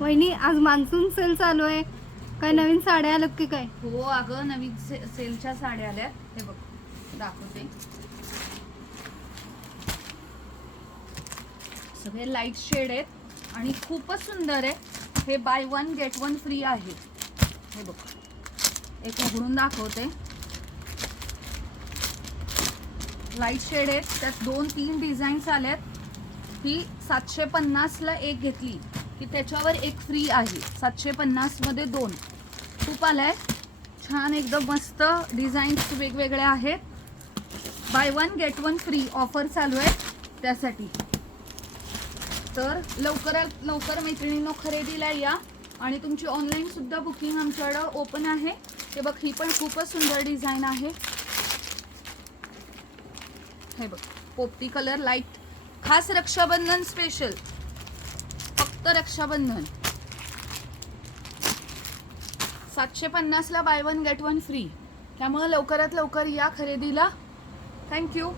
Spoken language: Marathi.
वहिनी आज मान्सून सेल चालू आहे, काय नवीन साड्या आल्यात की काय? हो अगं, नवीन सेलच्या साड्या आल्या. हे बघ दाखवते. सगळे लाईट शेड आहेत आणि खूपच सुंदर आहे. हे by one get one free आहे. हे बघ, एक उघडून दाखवते. लाईट शेड आहेत, त्यात 2-3 डिझाईन्स आल्यात. ही 750 ला एक घेतली की त्याच्यावर एक फ्री आहे. 750 मध्ये 2. खूप आलाय, छान एकदम मस्त डिझाईन्स वेगवेगळे आहेत. By one get one free offer चालू आहे त्यासाठी. तर लवकरात लवकर मैत्रिणींनो खरेदीला या आणि तुमची ऑनलाईन सुद्धा बुकिंग आमच्याकडं ओपन आहे. हे बघ, ही पण खूपच सुंदर डिझाईन आहे. हे बघ, पोपटी कलर लाईट, खास रक्षाबंधन स्पेशल, फक्त रक्षाबंधन. 750 ला by one get one free. त्यामुळे लवकरात लवकर या खरेदीला. थँक्यू.